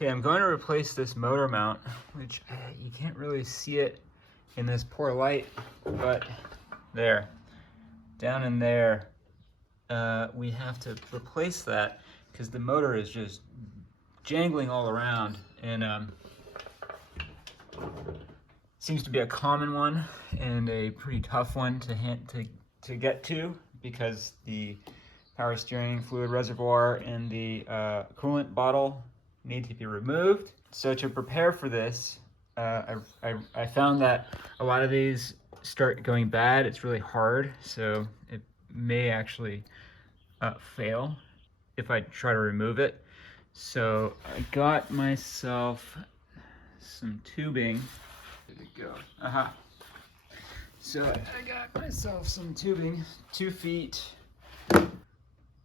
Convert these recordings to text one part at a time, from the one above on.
Okay, I'm going to replace this motor mount, which you can't really see it in this poor light, but there, down in there, we have to replace that because the motor is just jangling all around, and seems to be a common one and a pretty tough one to get to because the power steering fluid reservoir and the coolant bottle need to be removed. So to prepare for this, I found that a lot of these start going bad. It's really hard, so it may actually fail if I try to remove it. So I got myself some tubing. There we go. So I got myself some tubing, 2 feet,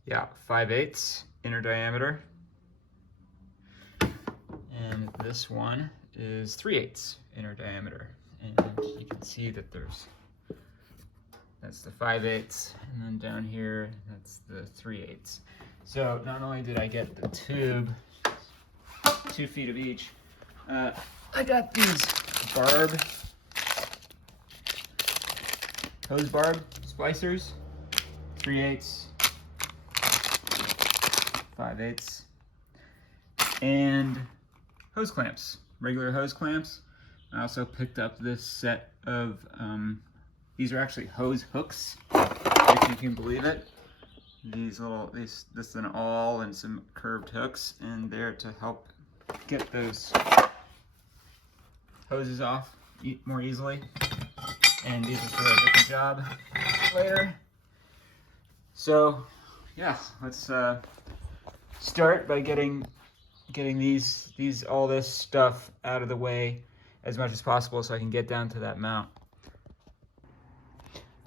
yeah, 5/8 inner diameter. And this one is 3/8 inner diameter. And you can see that that's the 5/8, and then down here, that's the 3/8. So not only did I get the tube, 2 feet of each, I got these hose barb splicers, 3/8, 5/8, and hose clamps, regular hose clamps. I also picked up this set of, these are actually hose hooks, if you can believe it. This is an awl and some curved hooks, and they're to help get those hoses off more easily. And these will do a different job later. So yeah, let's start by getting all this stuff out of the way as much as possible so I can get down to that mount.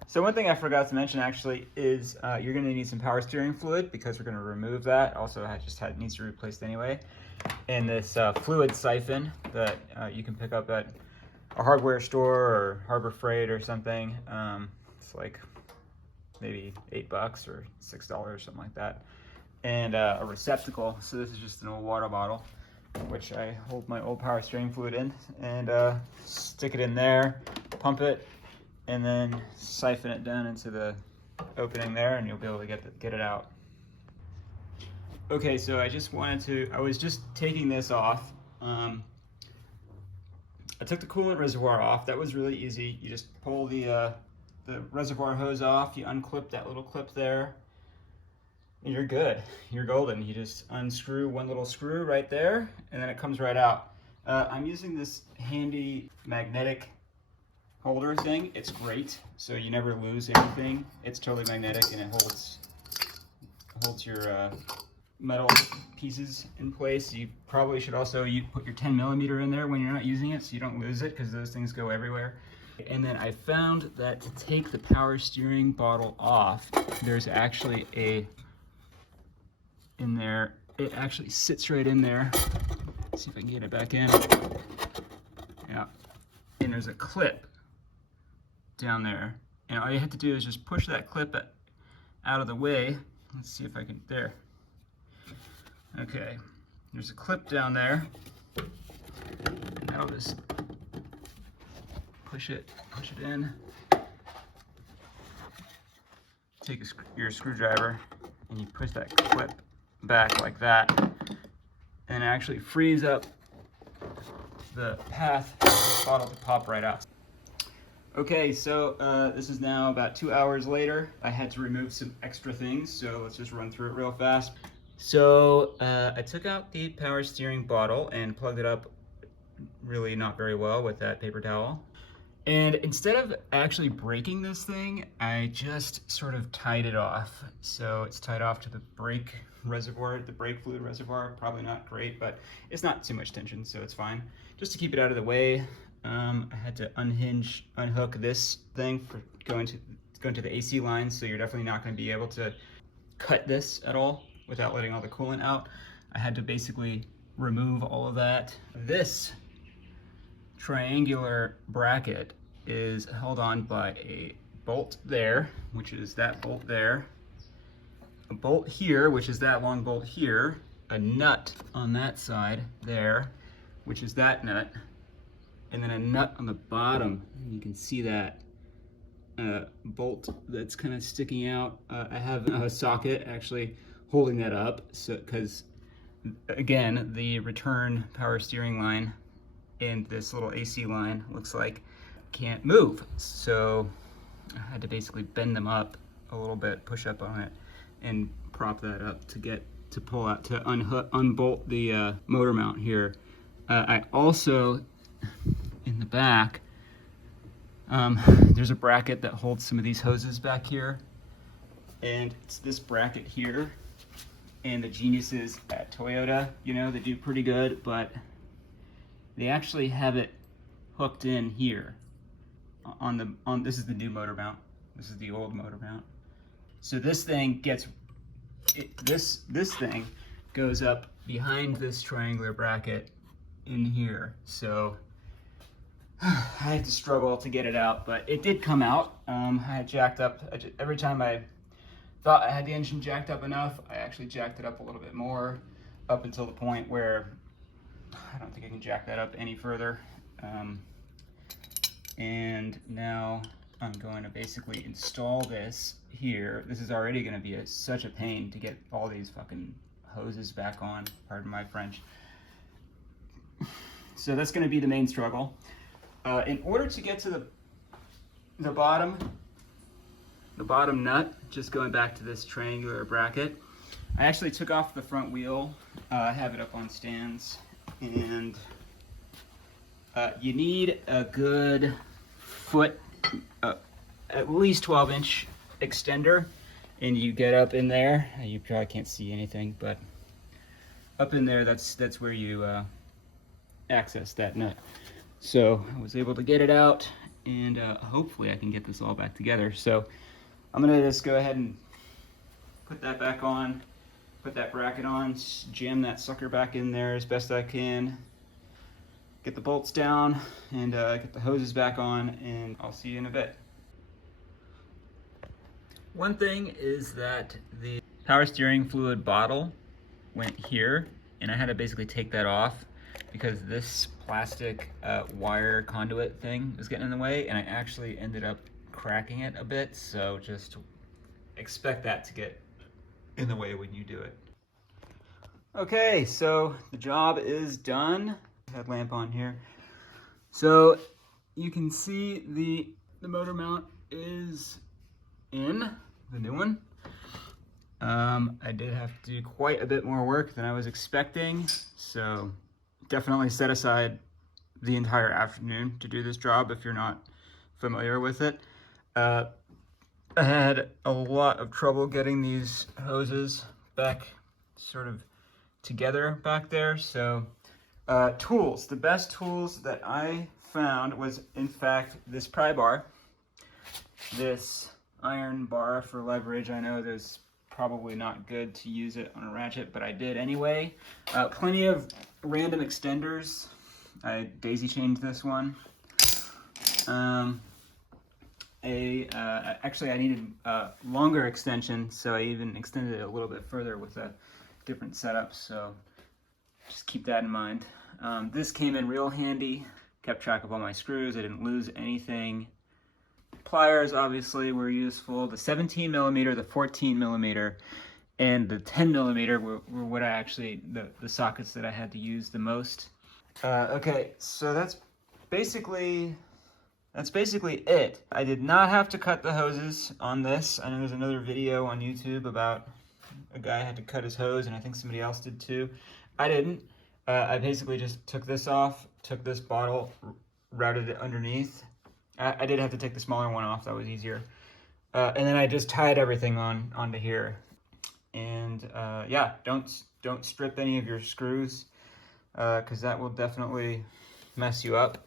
So one thing I forgot to mention actually is you're going to need some power steering fluid because we're going to remove that. Also, it needs to be replaced anyway. And this fluid siphon that you can pick up at a hardware store or Harbor Freight or something. It's like maybe $8 or $6 or something like that. And a receptacle. So this is just an old water bottle, which I hold my old power steering fluid in, and stick it in there, pump it, and then siphon it down into the opening there, and you'll be able to get it out. Okay, so I was just taking this off. I took the coolant reservoir off. That was really easy. You just pull the reservoir hose off, you unclip that little clip there, and you're good. You're golden. You just unscrew one little screw right there, and then it comes right out. I'm using this handy magnetic holder thing. It's great, so you never lose anything. It's totally magnetic, and it holds your metal pieces in place. You probably should also put your 10mm in there when you're not using it so you don't lose it, because those things go everywhere. And then I found that to take the power steering bottle off, there's actually in there, it actually sits right in there. Let's see if I can get it back in. Yeah. And there's a clip down there. And all you have to do is just push that clip out of the way. Let's see if I can, there. Okay, there's a clip down there. And I'll just push it in. Take your screwdriver and you push that clip back like that, and it actually frees up the path for the bottle to pop right out. Okay, so this is now about 2 hours later. I had to remove some extra things, so let's just run through it real fast. So I took out the power steering bottle and plugged it up really not very well with that paper towel. And instead of actually breaking this thing, I just sort of tied it off. So it's tied off to the brake reservoir, the brake fluid reservoir. Probably not great, but it's not too much tension, so it's fine. Just to keep it out of the way, I had to unhook this thing for going to the AC line, so you're definitely not going to be able to cut this at all without letting all the coolant out. I had to basically remove all of that. This triangular bracket is held on by a bolt there, which is that bolt there, a bolt here, which is that long bolt here, a nut on that side there, which is that nut, and then a nut on the bottom. You can see that bolt that's kind of sticking out. I have a socket actually holding that up, so because again, the return power steering line and this little AC line looks like can't move, so I had to basically bend them up a little bit, push up on it, and prop that up to pull out, to unbolt the motor mount here. I also, in the back, there's a bracket that holds some of these hoses back here, and it's this bracket here. And the geniuses at Toyota, you know, they do pretty good, but they actually have it hooked in here this is the new motor mount. This is the old motor mount. So this thing gets this thing goes up behind this triangular bracket in here. So I had to struggle to get it out, but it did come out. I had jacked up every time I thought I had the engine jacked up enough, I actually jacked it up a little bit more, up until the point where I don't think I can jack that up any further. And now I'm going to basically install this here. This is already going to be such a pain to get all these fucking hoses back on, pardon my French. So that's going to be the main struggle. In order to get to the bottom nut, just going back to this triangular bracket, I actually took off the front wheel. I have it up on stands, and you need a good foot, at least 12-inch extender, and you get up in there. You probably can't see anything, but up in there, that's where you access that nut. So I was able to get it out, and hopefully I can get this all back together. So I'm gonna just go ahead and put that back on, put that bracket on, jam that sucker back in there as best I can, get the bolts down, and get the hoses back on, and I'll see you in a bit. One thing is that the power steering fluid bottle went here, and I had to basically take that off because this plastic wire conduit thing was getting in the way, and I actually ended up cracking it a bit, so just expect that to get in the way when you do it. Okay, so the job is done. Headlamp on here. So you can see the motor mount is in, the new one. I did have to do quite a bit more work than I was expecting, so definitely set aside the entire afternoon to do this job if you're not familiar with it. I had a lot of trouble getting these hoses back sort of together back there. So tools, the best tools that I found was in fact this pry bar, this iron bar for leverage. I know there's probably not good to use it on a ratchet, but I did anyway. Plenty of random extenders. I daisy chained this one. Actually I needed a longer extension, so I even extended it a little bit further with a different setup, so just keep that in mind. This came in real handy, kept track of all my screws, I didn't lose anything. Pliers obviously were useful. The 17 millimeter, the 14 millimeter, and the 10 millimeter were what I actually, the sockets that I had to use the most. Okay, so that's basically it. I did not have to cut the hoses on this. I know there's another video on YouTube about a guy had to cut his hose, and I think somebody else did too. I didn't. I basically just took this off, took this bottle, routed it underneath. I did have to take the smaller one off, that was easier. And then I just tied everything onto here. And yeah, don't strip any of your screws, because that will definitely mess you up.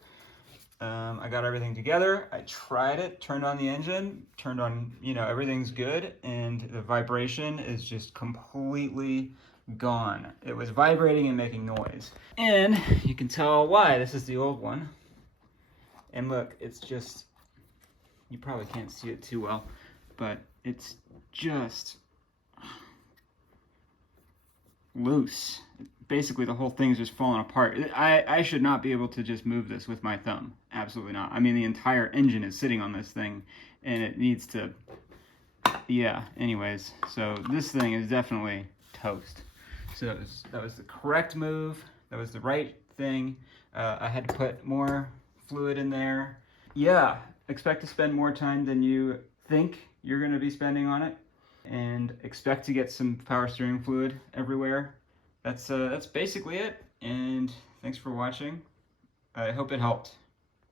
I got everything together, I tried it, turned on the engine, turned on, everything's good, and the vibration is just completely gone. It was vibrating and making noise. And you can tell why. This is the old one. And look, it's just, you probably can't see it too well, but it's just loose. Basically the whole thing's just falling apart. I should not be able to just move this with my thumb. Absolutely not. I mean, the entire engine is sitting on this thing and it needs to, yeah, anyways. So this thing is definitely toast. So that was the correct move. That was the right thing. I had to put more fluid in there. Yeah, expect to spend more time than you think you're gonna be spending on it, and expect to get some power steering fluid everywhere. That's basically it, and thanks for watching. I hope it helped.